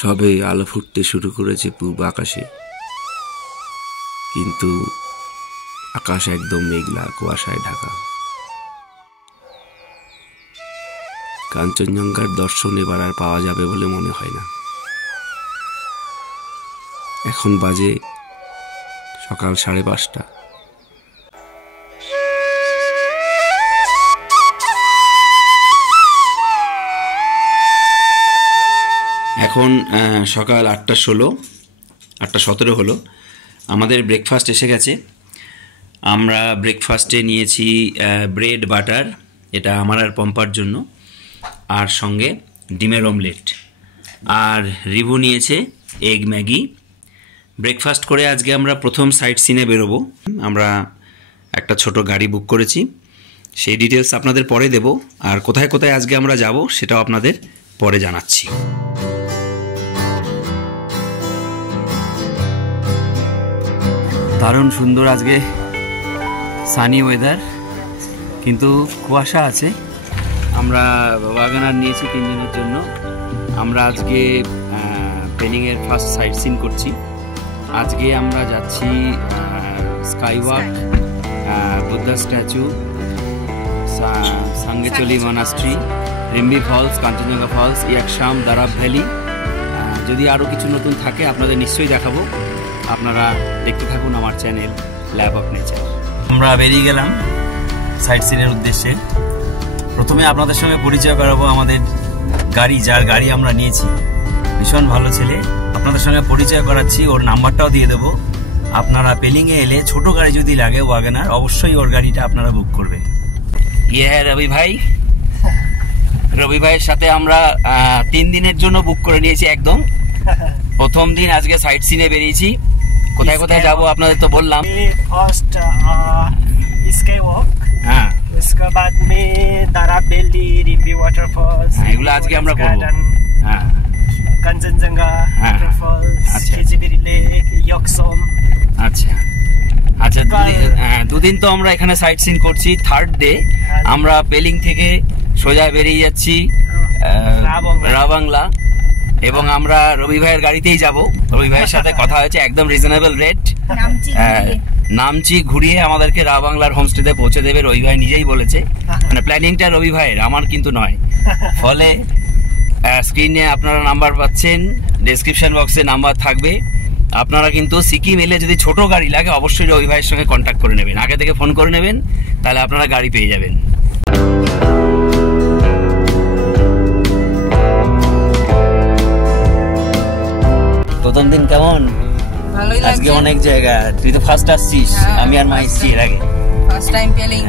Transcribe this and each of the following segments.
সবে আলো ফুটতে শুরু করেছে পূর্ব আকাশে, কিন্তু আকাশ একদম মেঘলা কুয়াশায় ঢাকা। কাঞ্চনজঙ্ঘার দর্শন এবার আর পাওয়া যাবে বলে মনে হয় না। এখন বাজে সকাল 5:30। এখন সকাল 8:17 হলো। আমাদের ব্রেকফাস্ট এসে গেছে। আমরা ব্রেকফাস্টে নিয়েছি ব্রেড বাটার, এটা আমার আর পম্পার জন্য, আর সঙ্গে ডিমের অমলেট, আর রিভু নিয়েছে এগ ম্যাগি। ব্রেকফাস্ট করে আজকে আমরা প্রথম সাইট সিনে বেরোবো। আমরা একটা ছোট গাড়ি বুক করেছি, সেই ডিটেলস আপনাদের পরে দেব, আর কোথায় কোথায় আজকে আমরা যাব সেটাও আপনাদের পরে জানাচ্ছি। দারুণ সুন্দর আজকে সানি ওয়েদার, কিন্তু কুয়াশা আছে। আমরা ওয়াগনার নিয়েছি 3 দিনের জন্য। আমরা আজকে পেলিংয়ের ফার্স্ট সাইট সিন করছি। আজকে আমরা যাচ্ছি skywalk, Buddha statue, Sangachoeling Monastery, Rimbi Falls, Kanchenjunga Falls, Yuksom, Darap Valley. যদি আরও কিছু নতুন থাকে আপনাদের নিশ্চয়ই দেখাবো। আপনারা দেখতে থাকুন আমার চ্যানেল ল্যাব অফ নেচার। আমরা বেরিয়ে গেলাম সাইট সিনের উদ্দেশ্যে। প্রথমে আপনাদের সঙ্গে পরিচয় করাবো আমাদের গাড়ি, যার গাড়ি আমরা নিয়েছি। ভীষণ ভালো ছেলে, আপনাদের সঙ্গে পরিচয় করাচ্ছি, ওর নাম্বারটাও দিয়ে দেবো। আপনারা পেলিংয়ে এলে ছোট গাড়ি যদি লাগে ওয়াগনার, অবশ্যই ওর গাড়িটা আপনারা বুক করবেন। ইয়ে হ্যাঁ রবি ভাই, রবি ভাইয়ের সাথে আমরা 3 দিনের জন্য বুক করে নিয়েছি একদম। প্রথম দিন আজকে সাইট সিনে বেরিয়েছি। কোথায় কোথায় যাব আপনাদের তো বললাম। ফার্স্ট স্কাইওয়াক, হ্যাঁ, उसके बाद में दाराब वैली, रिम्बी वाटरफॉल्स, এগুলো আজকে আমরা করব। হ্যাঁ, কাঞ্চনজঙ্ঘা ওয়াটারফলস, কেজিবেরি লেক, ইয়কসম। আচ্ছা আচ্ছা, 2 দিন তো আমরা এখানে সাইট সিন করছি। থার্ড ডে আমরা পেলিং থেকে সোজা বেরিয়ে যাচ্ছি রাবাংলা, এবং আমরা রবি ভাইয়ের গাড়িতেই যাব। রবি ভাইয়ের সাথে কথা হয়েছে, একদম রিজনেবল রেট। নামচি ঘুরিয়ে আমাদেরকে রাবাংলার হোমস্টেতে পৌঁছে দেবে, রবি ভাই নিজেই বলেছে। মানে প্ল্যানিংটা রবি ভাইয়ের, আমার কিন্তু নয়। ফলে স্ক্রিনে আপনারা নাম্বার পাচ্ছেন, ডেসক্রিপশন বক্সে নাম্বার থাকবে। আপনারা কিন্তু সিকিম এলে যদি ছোট গাড়ি লাগে অবশ্যই রবি ভাইয়ের সঙ্গে কন্ট্যাক্ট করে নেবেন, আগে থেকে ফোন করে নেবেন, তাহলে আপনারা গাড়ি পেয়ে যাবেন। প্রথম দিন কেমন? ভালোই লাগছে। আজকে অনেক জায়গা, তুই তো ফার্স্ট আসছিস, আমি আর মা এসেছি এর আগে, ফার্স্ট টাইম পেলিং।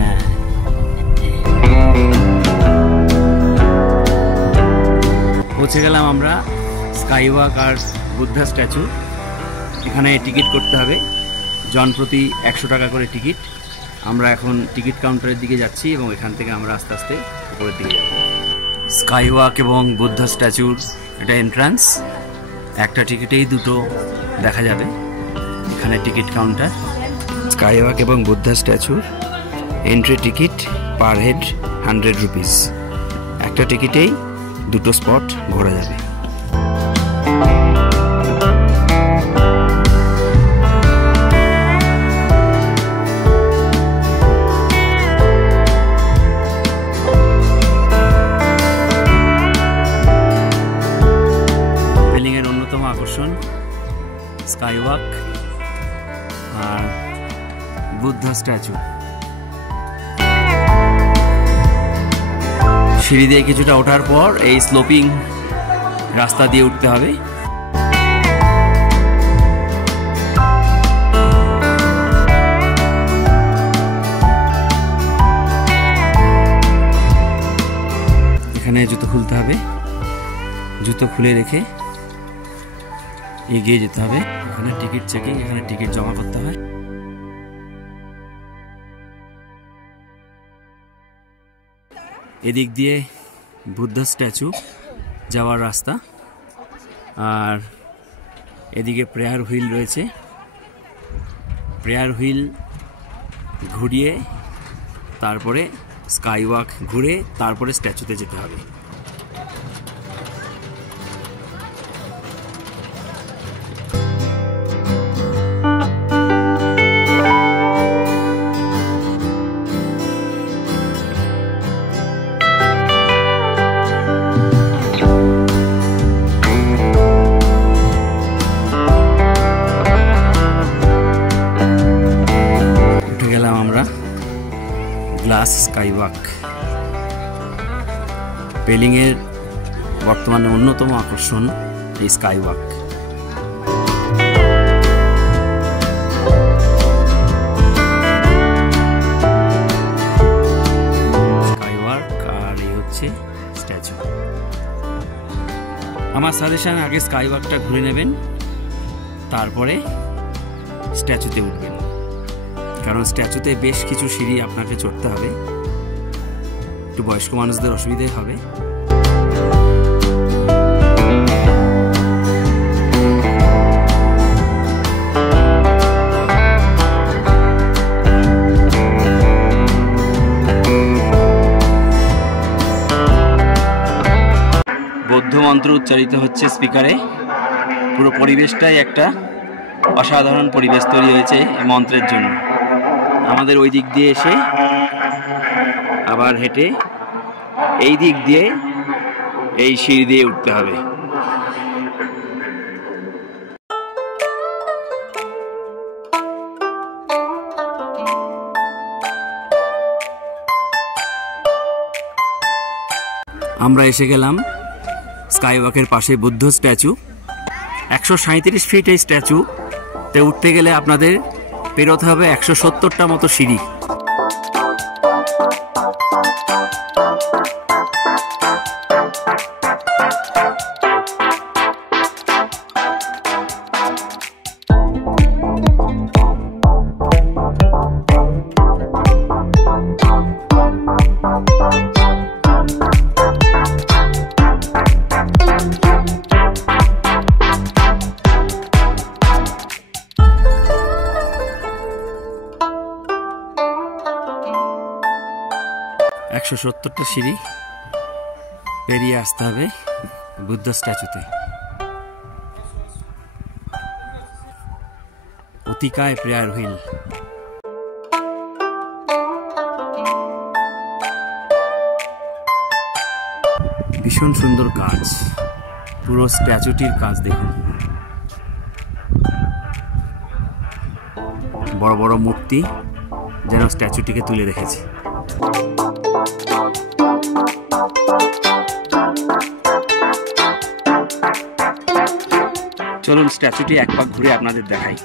পৌঁছে গেলাম আমরা স্কাইওয়াক আর বুদ্ধা স্ট্যাচু। এখানে টিকিট করতে হবে, জনপ্রতি 100 টাকা করে টিকিট। আমরা এখন টিকিট কাউন্টারের দিকে যাচ্ছি এবং এখান থেকে আমরা আস্তে আস্তে উপরের দিকে যাব। স্কাইওয়াক এবং বুদ্ধা স্ট্যাচুর এটা এন্ট্রান্স, একটা টিকিটেই দুটো দেখা যাবে। এখানে টিকিট কাউন্টার। স্কাইওয়াক এবং বুদ্ধা স্ট্যাচুর entry ticket per head 100 rupees. একটা টিকিটেই দুটো স্পট ঘোরা যাবে। পেলিংয়ের অন্যতম আকর্ষণ স্কাইওয়াক আর বুদ্ধা স্ট্যাচু। সিঁড়ি দিয়ে কিছুটা ওঠার পর এই স্লোপিং রাস্তা দিয়ে উঠতে হবে। এখানে জুতো খুলতে হবে, জুতো খুলে রেখে এগিয়ে যেতে হবে। এখানে টিকিট চেকিং, এখানে টিকিট জমা করতে হয়। এদিক দিয়ে বুদ্ধা স্ট্যাচু যাওয়ার রাস্তা, আর এদিকে প্রেয়ার হুইল রয়েছে। প্রেয়ার হুইল ঘুরিয়ে তারপরে স্কাইওয়াক ঘুরে তারপরে স্ট্যাচুতে যেতে হবে। স্কাইওয়াক পেলিংয়ের বর্তমানে অন্যতম আকর্ষণ এই স্কাইওয়াক। স্কাইওয়াক আর এই হচ্ছে স্ট্যাচু। আমার সাজেশন আগে স্কাইওয়াকটা ঘুরে নেবেন, তারপরে স্ট্যাচুতে উঠবেন, কারণ স্ট্যাচুতে বেশ কিছু সিঁড়ি আপনাকে চড়তে হবে, একটু বয়স্ক মানুষদের অসুবিধে হবে। বৌদ্ধ মন্ত্র উচ্চারিত হচ্ছে স্পিকারে। পুরো পরিবেশটাই একটা অসাধারণ পরিবেশ তৈরি হয়েছে এই মন্ত্রের জন্য। আমাদের ওই দিক দিয়ে এসে আবার হেঁটে এই দিক দিয়ে এই সিঁড়ি দিয়ে উঠতে হবে। আমরা এসে গেলাম স্কাইওয়াকের পাশে বুদ্ধ স্ট্যাচু। 137 ফিট এই স্ট্যাচুতে উঠতে গেলে আপনাদের পেরোতে হবে 170টা মতো সিঁড়ি। একশো 170টা সিঁড়ি পেরিয়ে আসতে হবে বুদ্ধ স্ট্যাচুতে। অতিকায় প্রেয়ার হুইল। ভীষণ সুন্দর কাজ, পুরো স্ট্যাচুটির কাজ দেখুন। বড় বড় মূর্তি যেন স্ট্যাচুটিকে তুলে রেখেছে। চলুন স্ট্যাচুটি এক পাক ঘুরে আপনাদের দেখাই।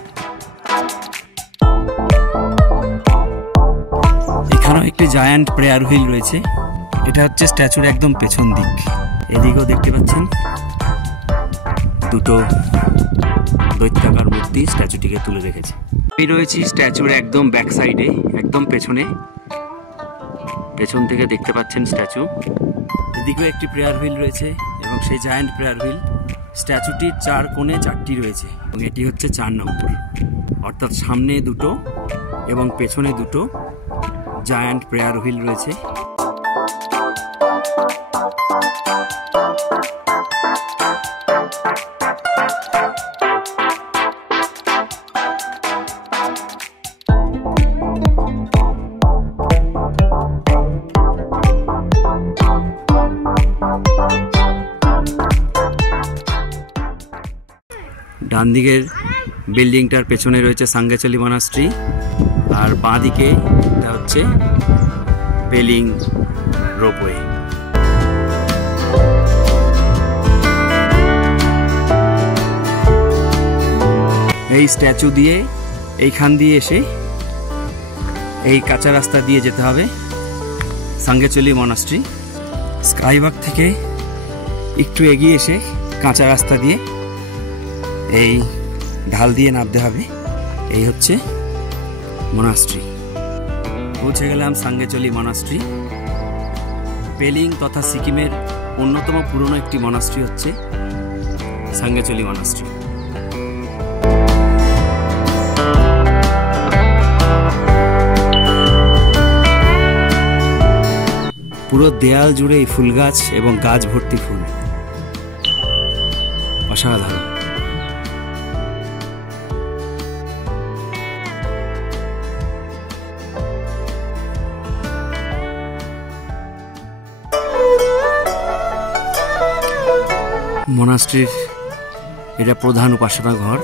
এখানেও একটি জায়ান্ট প্রেয়ার হুইল রয়েছে। এটা হচ্ছে স্ট্যাচুর একদম পেছন দিক। এদিকেও দেখতে পাচ্ছেন দুটো দৈত্যাকার মূর্তি স্ট্যাচুটিকে তুলে রেখেছে। আমি রয়েছি স্ট্যাচুর একদম ব্যাক সাইডে, একদম পেছনে। পেছন থেকে দেখতে পাচ্ছেন স্ট্যাচু। এদিকেও একটি প্রেয়ার হুইল রয়েছে এবং সেই জায়ান্ট প্রেয়ার হুইল স্ট্যাচুটির 4 কোণে 4টি রয়েছে এবং এটি হচ্ছে 4 নম্বর, অর্থাৎ সামনে দুটো এবং পেছনে দুটো জায়ান্ট প্রেয়ার হুইল রয়েছে। ডান দিকের বিল্ডিংটার পেছনে রয়েছে সাঙ্গেচলি মনাস্ট্রি, আর বাঁ দিকে এটা হচ্ছে পেলিং রোপওয়ে। এই স্ট্যাচু দিয়ে এইখান দিয়ে এসে এই কাঁচা রাস্তা দিয়ে যেতে হবে সাঙ্গেচলি মনাস্ট্রি। স্কাইওয়াক থেকে একটু এগিয়ে এসে কাঁচা রাস্তা দিয়ে এই ঢাল দিয়ে নামতে হবে। এই হচ্ছে মনাস্ট্রি। পৌঁছে গেলাম সাঙ্গেচলি মনাস্ট্রি। পেলিং তথা সিকিমের অন্যতম পুরনো একটি মনাস্ট্রি হচ্ছে সাঙ্গেচলি মনাস্ট্রি। পুরো দেয়াল জুড়ে এই ফুল গাছ এবং গাছ ভর্তি ফুল, অসাধারণ। মনাস্ট্রির এটা প্রধান উপাসনা ঘর,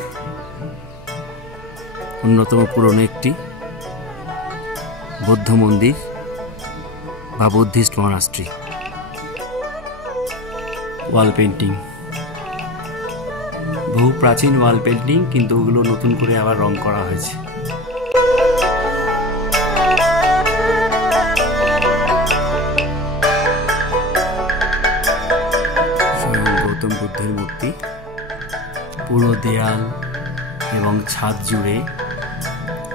অন্যতম পুরনো একটি বৌদ্ধ মন্দির। বা বুদ্ধিস্ট মনাস্ট্রি। ওয়াল পেন্টিং, বহু প্রাচীন ওয়াল পেন্টিং, কিন্তু ওগুলো নতুন করে আবার রং করা হয়েছে। স্বয়ং গৌতম বুদ্ধের মূর্তি, পুরো দেয়াল এবং ছাদ জুড়ে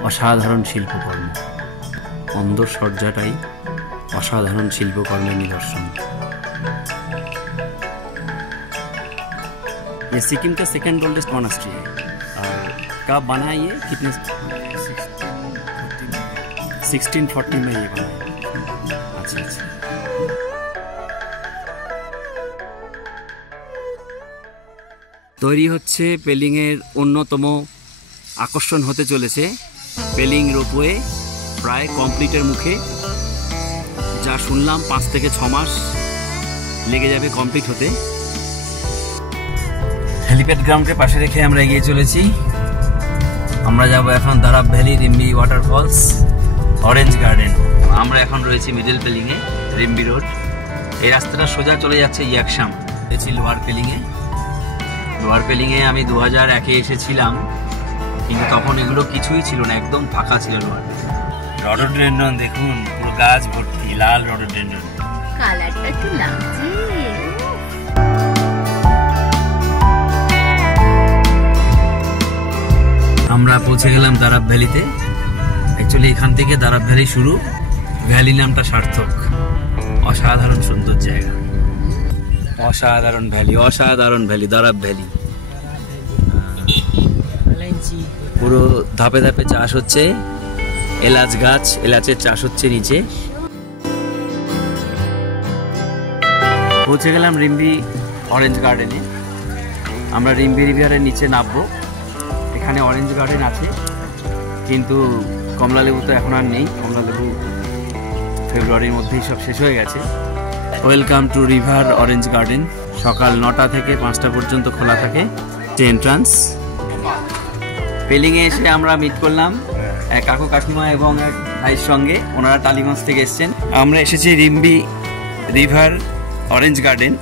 অসাধারণ শিল্পকর্ম। অন্দরসজ্জাটাই অসাধারণ শিল্পকর্মের নিদর্শন। ये सिक्किम का सेकेंड ओल्डेस्ट मोनास्ट्री है। और कब बना है ये, कितने 1640 में ये बना है। अच्छा अच्छा। তৈরি হচ্ছে পেলিংয়ের অন্যতম আকর্ষণ হতে চলেছে পেলিং রোপওয়ে, প্রায় কমপ্লিটের মুখে। যা শুনলাম 5 থেকে 6 মাস লেগে যাবে কমপ্লিট হতে। হেলিপ্যাড গ্রাউন্ডের পাশে রেখে আমরা এগিয়ে চলেছি। আমরা যাব এখন Darap Valley, Rimbi waterfalls, orange garden. আমরা এখন রয়েছি মিডল পেলিংয়ে, রিম্বি রোড। এই রাস্তাটা সোজা চলে যাচ্ছে ইয়াকশাম। এসেছি লোয়ার পেলিংয়ে। লোয়ার পেলিংয়ে আমি 2001-এ এসেছিলাম, কিন্তু তখন এগুলো কিছুই ছিল না, একদম ফাঁকা ছিল লোয়ার। রডোডেন্ড্রন দেখুন, পুরো গাছ ভর্তি লাল রডোডেন্ড্রন। কালারটা একটু লাগছে। আমরা পৌঁছে গেলাম দারাব ভ্যালিতে। অ্যাকচুয়ালি এখান থেকে দারাব ভ্যালি শুরু। ভ্যালি নামটা সার্থক, অসাধারণ সুন্দর জায়গা। অসাধারণ ভ্যালি, অসাধারণ ভ্যালি, দারাব ভ্যালি। পুরো ধাপে ধাপে চাষ হচ্ছে, এলাচ গাছ, এলাচের চাষ হচ্ছে নিচে। পৌঁছে গেলাম রিম্বি অরেঞ্জ গার্ডেনে। আমরা রিম্বি রিভারের নিচে নামবো। এখানে অরেঞ্জ গার্ডেন আছে, কিন্তু কমলালেবু তো এখন আর নেই। কমলালেবু ফেব্রুয়ারির মধ্যেই সব শেষ হয়ে গেছে। Welcome to river orange garden. সকাল 9টা থেকে 5টা পর্যন্ত খোলা থাকে এন্ট্রান্স। পেলিংয়ে এসে আমরা মিট করলাম এক কাকু কাকিমা এবং এক ভাইয়ের সঙ্গে। ওনারা টালিগঞ্জ থেকে এসেছেন। আমরা এসেছি রিম্বি রিভার অরেঞ্জ গার্ডেন।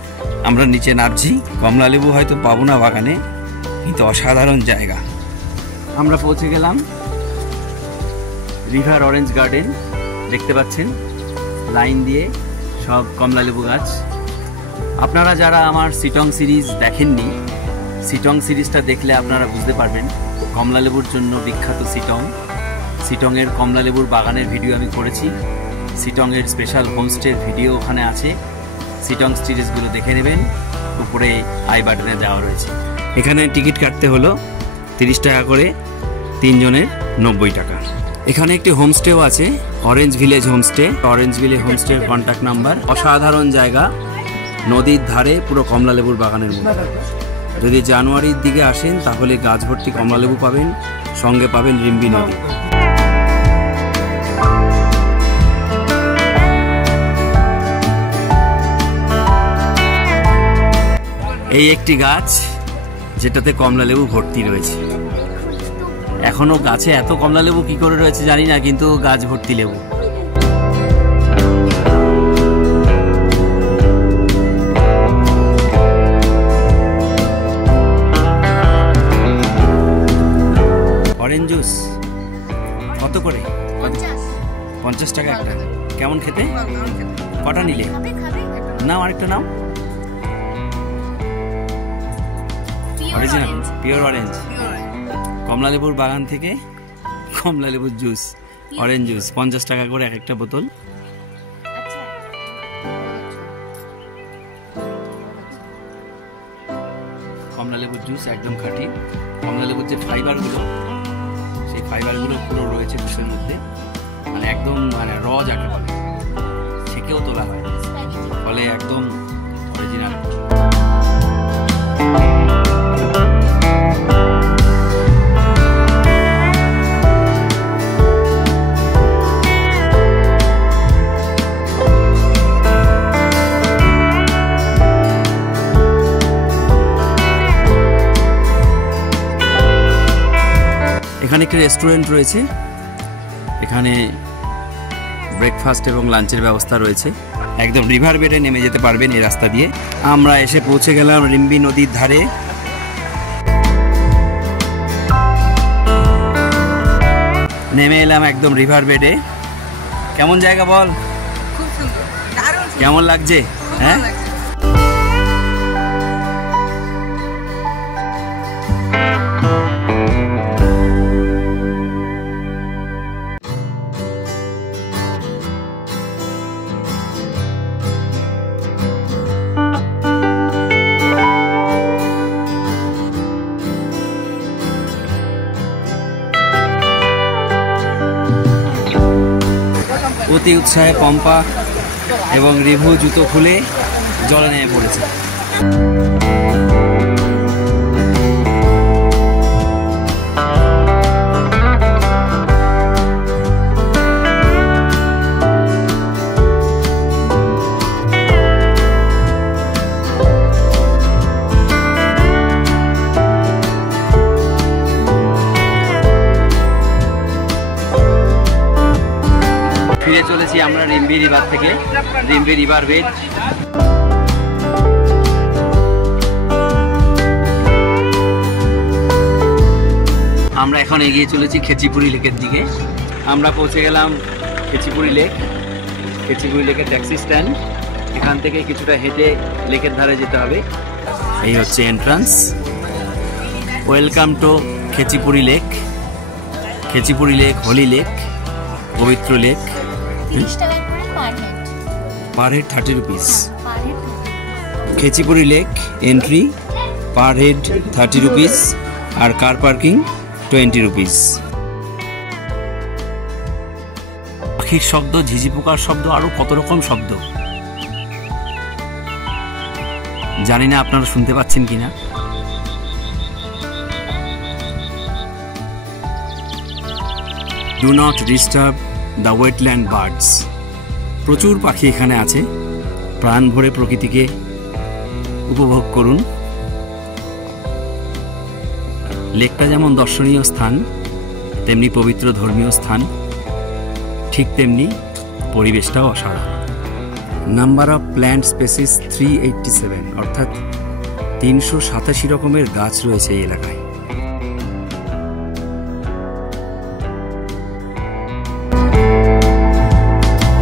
আমরা নিচে নামছি। কমলালেবু হয়তো পাবো না বাগানে, কিন্তু অসাধারণ জায়গা। আমরা পৌঁছে গেলাম রিভার অরেঞ্জ গার্ডেন। দেখতে পাচ্ছেন লাইন দিয়ে সব কমলালেবু গাছ। আপনারা যারা আমার সিটং সিরিজ দেখেননি, সিটং সিরিজটা দেখলে আপনারা বুঝতে পারবেন কমলালেবুর জন্য বিখ্যাত সিটং। সিটংয়ের কমলালেবুর বাগানের ভিডিও আমি করেছি। সিটংয়ের স্পেশাল হোমস্টের ভিডিও ওখানে আছে। সিটং সিরিজগুলো দেখে নেবেন, উপরে আই বাটনে দেওয়া রয়েছে। এখানে টিকিট কাটতে হলো 30 টাকা করে, 3 জনের 90 টাকা। এখানে একটি হোমস্টেও আছে, Orange Village homestay. Orange Village হোমস্টের কন্ট্যাক্ট নাম্বার। অসাধারণ জায়গা, নদীর ধারে, পুরো কমলালেবুর বাগানের মধ্যে। যদি জানুয়ারির দিকে আসেন তাহলে গাছ ভর্তি কমলালেবু পাবেন, সঙ্গে পাবেন রিম্বি নদী। এই একটি গাছ যেটাতে কমলালেবু ভর্তি রয়েছে। এখনো গাছে এত কমলালেবু কি করে রয়েছে জানি না, কিন্তু গাছ ভর্তি লেবু। অরেঞ্জ জুস কত করে? 50 টাকা একটা। কেমন খেতে? কটা নিলে? নাও আরেকটা নাও। অরিজিনাল পিওর অরেঞ্জ, কমলালেবুর বাগান থেকে কমলালেবুর জুস, অরেঞ্জ জুস 50 টাকা করে এক একটা বোতল। কমলালেবুর জুস একদম খাঁটি। কমলালেবুর যে ফাইবারগুলো, সেই ফাইবারগুলো পুরো রয়েছে জুসের মধ্যে, মানে একদম মানে র যাকে বলে, ছেঁকেও তোলা হয়, ফলে একদম অরিজিনাল। এখানে একটি রেস্টুরেন্ট রয়েছে। এখানে ব্রেকফাস্ট এবং লাঞ্চের ব্যবস্থা রয়েছে। একদম রিভার বেডে নেমে যেতে পারবেন এই রাস্তা দিয়ে। আমরা এসে পৌঁছে গেলাম রিম্বি নদীর ধারে। নেমে এলাম একদম রিভার বেডে। কেমন জায়গা বল? খুব সুন্দর, দারুণ সুন্দর। কেমন লাগছে? হ্যাঁ, ভালো লাগছে। অতি উৎসাহে পম্পা এবং রিভু জুতো খুলে জলে নেমে পড়েছে। ফিরে চলেছি আমরা রিম্বি রিভার থেকে, রিম্বি রিভার বেড। আমরা এখন এগিয়ে চলেছি খেচিপুরি লেকের দিকে। আমরা পৌঁছে গেলাম খেচিপুরি লেক। খেচিপুরি লেকের ট্যাক্সি স্ট্যান্ড। এখান থেকে কিছুটা হেঁটে লেকের ধারে যেতে হবে। এই হচ্ছে entrance. Welcome to Khecheopalri Lake. Khecheopalri Lake holy lake, পবিত্র লেক। 30 টাকা করে per head. Per head 30 rupees. Per head Khecheopalri Lake entry per head 30 rupees আর কার পার্কিং 20 রুপিস। পাখির শব্দ, ঝিঝি পোকার শব্দ, আরো কত রকম শব্দ জানি না আপনারা শুনতে পাচ্ছেন কিনা। Do not disturb the wetland birds. প্রচুর পাখি এখানে আছে। প্রাণ ভরে প্রকৃতিকে উপভোগ করুন। লেকটা যেমন দর্শনীয় স্থান, তেমনি পবিত্র ধর্মীয় স্থান, ঠিক তেমনি পরিবেশটাও অসাধারণ। নাম্বার অফ প্ল্যান্ট স্পেসিস 387, অর্থাৎ 387 রকমের গাছ রয়েছে এই এলাকায়।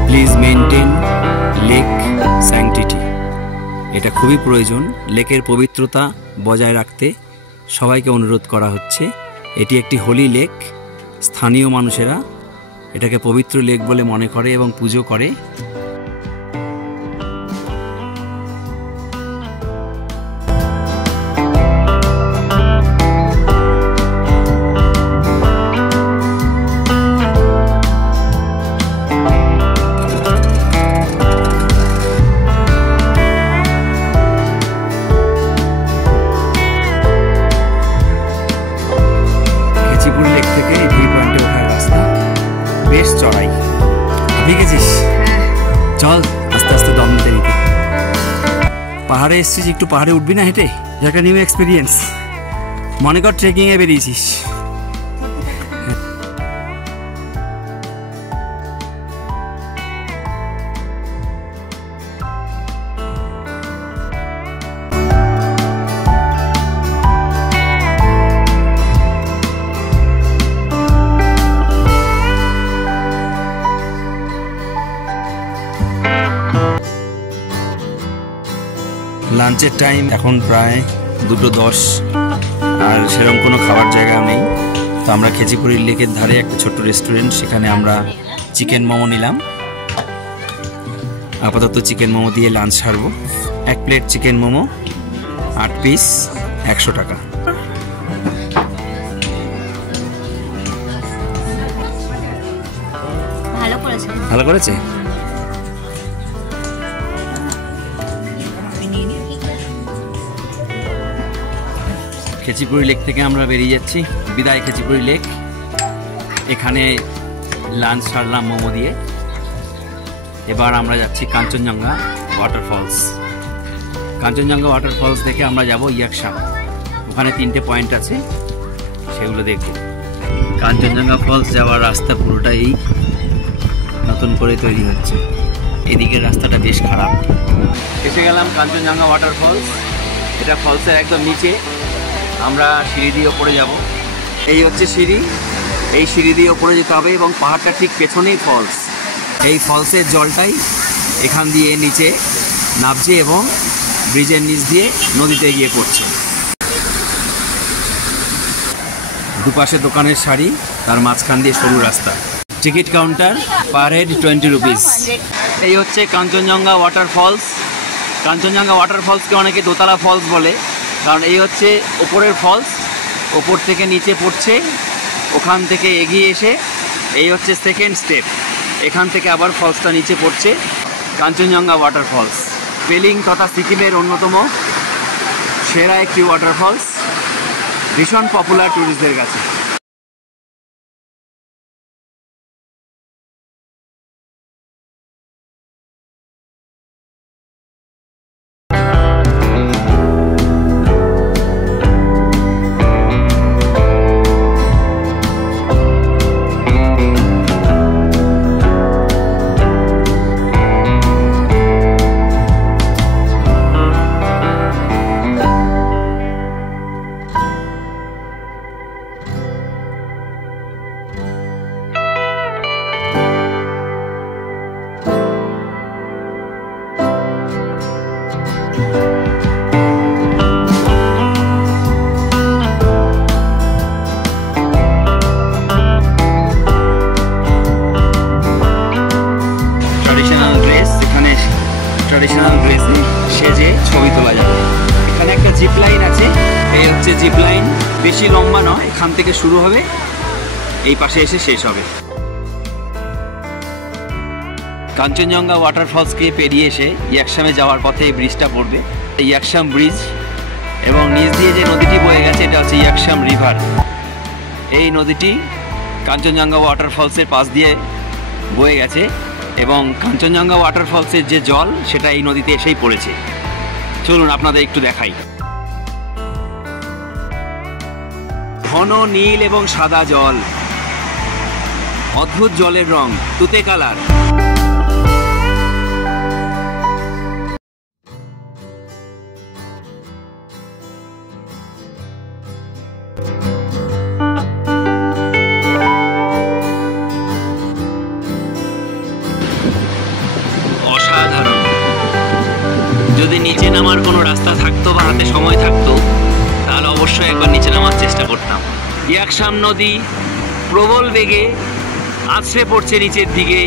Please maintain lake sanctity. এটা খুবই প্রয়োজন। লেকের পবিত্রতা বজায় রাখতে সবাইকে অনুরোধ করা হচ্ছে। এটি একটি হোলি লেক। স্থানীয় মানুষেরা এটাকে পবিত্র লেক বলে মনে করে এবং পুজো করে। খেচিপুরি লেক থেকে এই ভিউ পয়েন্টে ওঠার রাস্তা বেশ চড়াই। আপনি গেছিস? চল আস্তে আস্তে দম নিতে নিতে। পাহাড়ে এসেছিস, একটু পাহাড়ে উঠবি না হেঁটে? একটা নিউ এক্সপিরিয়েন্স। মনে কর ট্রেকিংয়ে বেরিয়েছিস। লাঞ্চের টাইম এখন প্রায় 2:10, আর সেরকম কোনো খাবার জায়গাও নেই। তো আমরা খেচিপুরি লেকের ধারে একটা ছোট্ট রেস্টুরেন্ট, সেখানে আমরা চিকেন মোমো নিলাম। আপাতত চিকেন মোমো দিয়ে লাঞ্চ সারবো। 1 প্লেট চিকেন মোমো, 8 পিস, 100 টাকা। ভালো করেছে। ভালো করেছে। খেচিপুরি লেক থেকে আমরা বেরিয়ে যাচ্ছি। বিদায় খেচিপুরি লেক। এখানে লাঞ্চ সারলাম মোমো দিয়ে। এবার আমরা যাচ্ছি কাঞ্চনজঙ্ঘা ওয়াটারফলস। কাঞ্চনজঙ্ঘা ওয়াটারফলস দেখে আমরা যাব ইয়াকশাম। ওখানে 3টে পয়েন্ট আছে, সেগুলো দেখব। কাঞ্চনজঙ্ঘা ফলস যাওয়ার রাস্তা পুরোটা এই নতুন করে তৈরি হচ্ছে। এদিকের রাস্তাটা বেশ খারাপ। এসে গেলাম কাঞ্চনজঙ্ঘা ওয়াটারফলস। এটা ফলসের একদম নিচে। আমরা সিঁড়ি দিয়ে ওপরে যাব। এই হচ্ছে সিঁড়ি, এই সিঁড়ি দিয়ে ওপরে যেতে হবে এবং পাহাড়টা ঠিক পেছনেই ফলস। এই ফলসের জলটাই এখান দিয়ে নিচে নামছে এবং ব্রিজের নিচ দিয়ে নদীতে গিয়ে পড়ছে। দুপাশে দোকানের সারি, তার মাঝখান দিয়ে সরু রাস্তা। Ticket counter, per head 20 rupees. এই হচ্ছে কাঞ্চনজঙ্ঘা ওয়াটারফলস। কাঞ্চনজঙ্ঘা ওয়াটারফলসকে অনেকে দোতলা ফলস বলে, কারণ এই হচ্ছে ওপরের ফলস, ওপর থেকে নিচে পড়ছে, ওখান থেকে এগিয়ে এসে এই হচ্ছে সেকেন্ড স্টেপ, এখান থেকে আবার ফলসটা নিচে পড়ছে। কাঞ্চনজঙ্ঘা ওয়াটারফলস পেলিং তথা সিকিমের অন্যতম সেরা একটি ওয়াটারফলস, ভীষণ পপুলার ট্যুরিস্টদের কাছে। ট্র্যাডিশনাল ড্রেসে সেজে ছবি তোলা যাবে। এখানে একটা জিপ লাইন আছে, এই হচ্ছে জিপ লাইন। বেশি লম্বা নয়, এখান থেকে শুরু হবে, এই পাশে এসে শেষ হবে। কাঞ্চনজঙ্ঘা ওয়াটারফলসকে পেরিয়ে এসে ইয়াকসামে যাওয়ার পথে এই ব্রিজটা পড়বে, ইয়াকসাম ব্রিজ। এবং নিচ দিয়ে যে নদীটি বয়ে গেছে এটা হচ্ছে ইয়াকসাম রিভার। এই নদীটি কাঞ্চনজঙ্ঘা ওয়াটারফলসের পাশ দিয়ে বয়ে গেছে এবং কাঞ্চনজঙ্ঘা ওয়াটারফলসের যে জল সেটা এই নদীতে এসেই পড়েছে। চলুন আপনাদের একটু দেখাই। ঘন নীল এবং সাদা জল, অদ্ভুত জলের রং, তুতে কালার। অসাধারণ। যদি নিচে নামার কোনো রাস্তা থাকতো বা হাতে সময় থাকতো তাহলে অবশ্যই একবার নিচে নামার চেষ্টা করতাম। ইয়াকসাম নদী প্রবল বেগে আছড়ে পড়ছে নিচের দিকে।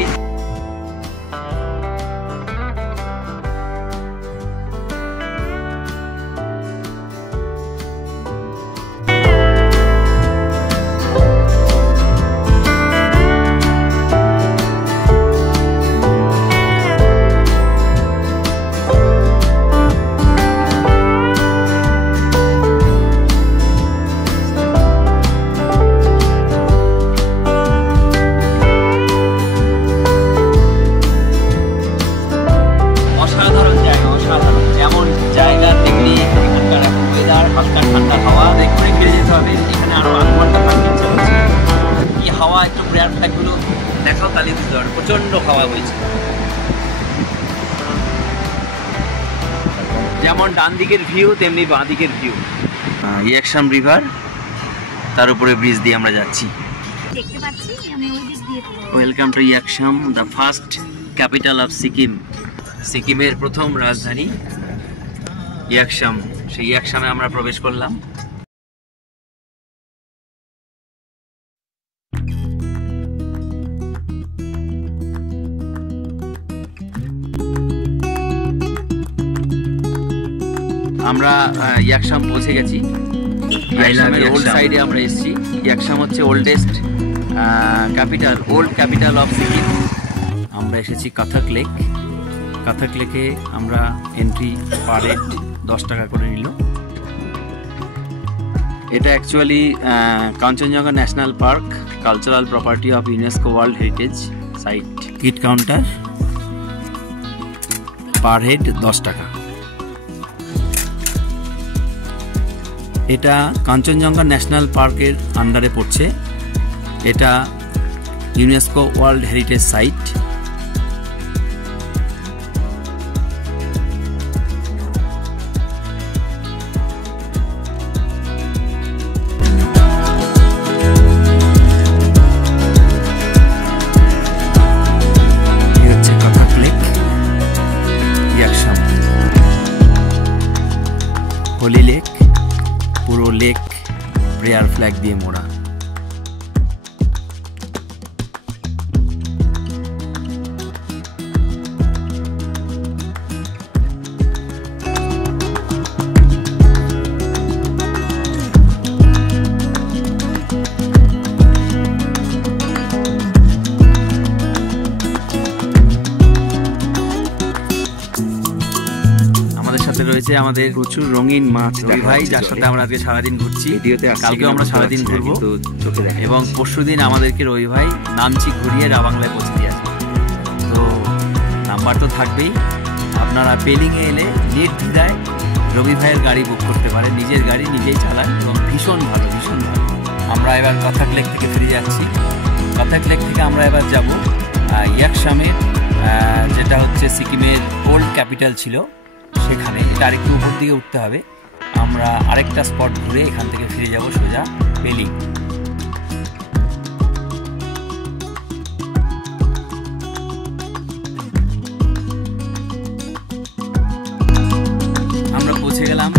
দেখাও তাহলে বুঝতে পারো, প্রচন্ড হাওয়া বইছে। যেমন ডান দিকের ভিউ তেমনি বাঁ দিকের ভিউ। ইয়াকসাম রিভার, তার উপরে ব্রিজ দিয়ে আমরা যাচ্ছি। দেখতে পাচ্ছি আমি ওই ব্রিজ দিয়ে। Welcome to Yuksom, the first capital of Sikkim. সিকিমের প্রথম রাজধানী ইয়াকসাম। সেই ইয়াকসামে আমরা প্রবেশ করলাম। আমরা ইয়াকসাম পৌঁছে গেছি। ইয়াকসামের ওল্ড সাইডে আমরা এসেছি। ইয়াকসাম হচ্ছে oldest capital, old capital of Sikkim. আমরা এসেছি কাথাক লেক। কাথাক লেকে আমরা এন্ট্রি পার হেড 10 টাকা করে নিল। এটা actually Kanchenjunga national park, cultural property of UNESCO world heritage site. Ticket counter, per head 10 টাকা। এটা কাঞ্চনজঙ্ঘা ন্যাশনাল পার্কের আন্ডারে পড়ছে। এটা ইউনেস্কো ওয়ার্ল্ড হেরিটেজ সাইট। পুরো লেক প্রেয়ার ফ্ল্যাগ দিয়ে মোড়া। রয়েছে আমাদের প্রচুর রঙিন মাছ রবি ভাই, যার সাথে আমরা আজকে সারাদিন ঘুরছি। কালকেও আমরা সারাদিন ঘুরবো এবং পরশুদিন আমাদেরকে রবি ভাই নামচি ঘুরিয়ে রাবাংলায় পৌঁছে দিয়ে আসবে। তো নাম্বার তো থাকবেই, আপনারা পেলিংয়ে এলে নির্দ্বিধায় রবি ভাইয়ের গাড়ি বুক করতে পারেন, নিজের গাড়ি নিজেই চালান এবং ভীষণ ভালো, ভীষণ ভালো। আমরা এবার কাথাক লেক থেকে ফিরে যাচ্ছি। কাথাক লেক থেকে আমরা এবার যাব ইয়াকসামের, যেটা হচ্ছে সিকিমের ওল্ড ক্যাপিটাল ছিল সেখানে। এটা আরেকটু উপর দিকে উঠতে হবে। আমরা আরেকটা স্পট ঘুরে এখান থেকে ফিরে যাব সোজা পেলিং। আমরা পৌঁছে গেলাম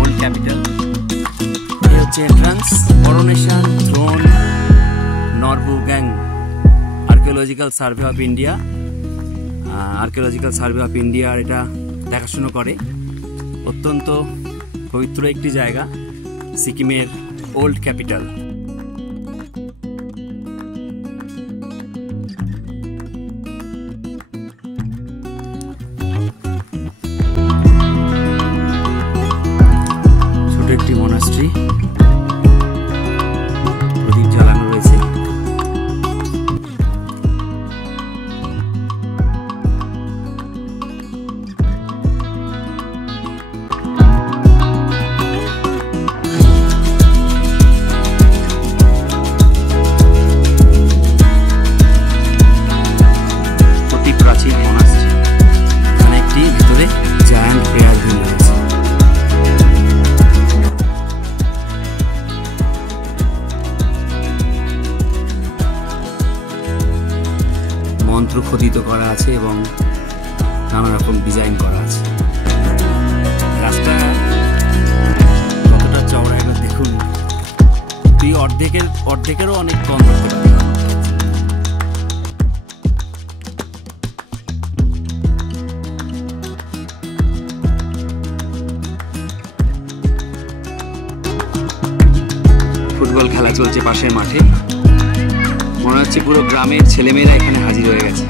ওল্ড ক্যাপিটাল। এই হচ্ছে entrance, coronation throne Norbugang Archaeological Survey of India. Archaeological Survey of ইন্ডিয়ার এটা দেখাশুনো করে। অত্যন্ত পবিত্র একটি জায়গা, সিকিমের ওল্ড ক্যাপিটাল। ছোট একটি মনাস্ট্রি, প্রদীপ জ্বালানো রয়েছে। মন্ত্র খোদিত করা আছে এবং নানা রকম ডিজাইন করা আছে। রাস্তা কতটা চওড়া এবার দেখুন, তুই অর্ধেকেরও অনেক কম করতে পারবি। ফুটবল খেলা চলছে পাশের মাঠে। মনে হচ্ছে পুরো গ্রামের ছেলেমেয়েরা এখানে হাজির হয়ে গেছে।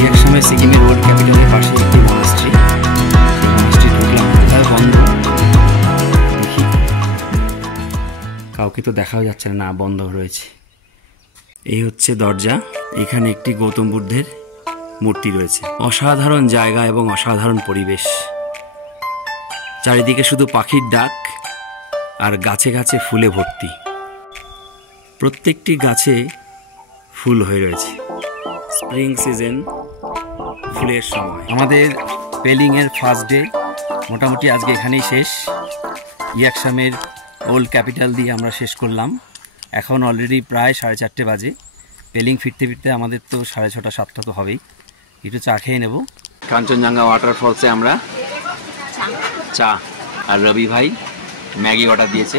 ইয়াকসামের সিকিমের ওল্ড ক্যাপিটালের পাশে একটি মনাস্ট্রি। সেই মনাস্ট্রি ঢুকলাম, কোথায় বন্ধ দেখি, কাউকে তো দেখাও যাচ্ছে না, বন্ধ রয়েছে। এই হচ্ছে দরজা। এখানে একটি গৌতম বুদ্ধের মূর্তি রয়েছে। অসাধারণ জায়গা এবং অসাধারণ পরিবেশ। চারিদিকে শুধু পাখির ডাক আর গাছে গাছে ফুলে ভর্তি। প্রত্যেকটি গাছে ফুল হয়ে রয়েছে। স্প্রিং সিজন, ফুলের সময়। আমাদের পেলিংয়ের ফার্স্ট ডে মোটামুটি আজকে এখানেই শেষ। ইয়াকসামের ওল্ড ক্যাপিটাল দিয়ে আমরা শেষ করলাম। এখন অলরেডি প্রায় 4:30 বাজে। পেলিং ফিরতে ফিরতে আমাদের তো 6:30 7টা তো হবেই। একটু চা খেয়ে নেব। কাঞ্চনজঙ্ঘা ওয়াটারফলসে আমরা চা আর রবি ভাই ম্যাগি অর্ডার দিয়েছে।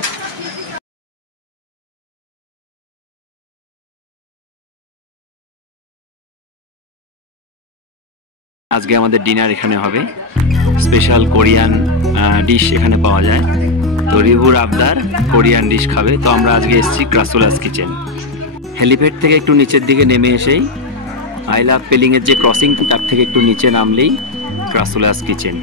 আজকে আমাদের ডিনার এখানে হবে। স্পেশাল কোরিয়ান ডিশ এখানে পাওয়া যায়। তো রিভুর আবদার কোরিয়ান ডিশ খাবে, তো আমরা আজকে এসেছি ক্রাসুলাস কিচেন। হেলিপ্যাড থেকে একটু নিচের দিকে নেমে এসেই আই লাভ পেলিংয়ের যে ক্রসিং, তার থেকে একটু নিচে নামলেই ক্রাসুলাস কিচেন।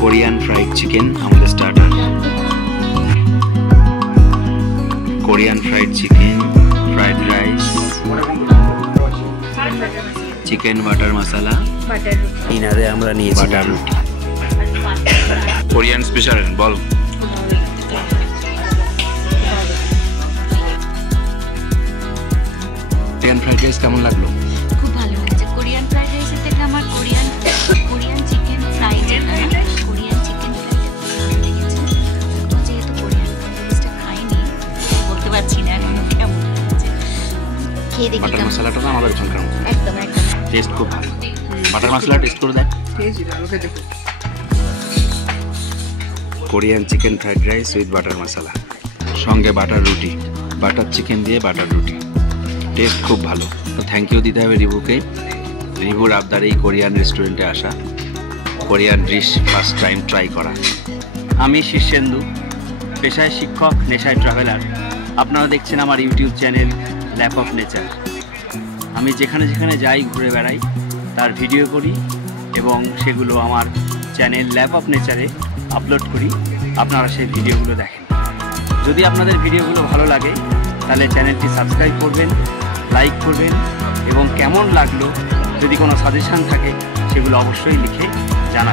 কোরিয়ান ফ্রাইড চিকেন আমাদের starter. Korean fried chicken, fried rice, chicken butter masala, ডিনারে আমরা নিয়েছি বাটার রুটি। Korean special ball. খেয়ে দেখি বাটার কেমন। মশলাটা তো আমাদের ওখানকার মতো, একদম একদম টেস্ট খুব ভালো। বাটার মশলা টেস্ট করে দেখ। খেয়েছি ওকে দেখো। Korean chicken fried rice with butter masala, সঙ্গে বাটার রুটি, বাটার চিকেন দিয়ে বাটার রুটি, টেস্ট খুব ভালো। তো থ্যাংক ইউ দিতে হবে রিভুকে। রিভুর আবদারে এই কোরিয়ান রেস্টুরেন্টে আসা, Korean dish first time try করা। আমি শীর্ষেন্দু, পেশায় শিক্ষক, নেশায় ট্রাভেলার। আপনারা দেখছেন আমার YouTube channel lap of nature. আমি যেখানে যেখানে যাই ঘুরে বেড়াই তার ভিডিও করি এবং সেগুলো আমার চ্যানেল ল্যাপ অফ নেচারে আপলোড করি। আপনারা সেই ভিডিওগুলো দেখেন। যদি আপনাদের ভিডিওগুলো ভালো লাগে তাহলে চ্যানেলটি সাবস্ক্রাইব করবেন, লাইক করবেন এবং কেমন লাগলো যদি কোনো সাজেশান থাকে সেগুলো অবশ্যই লিখে জানাবেন।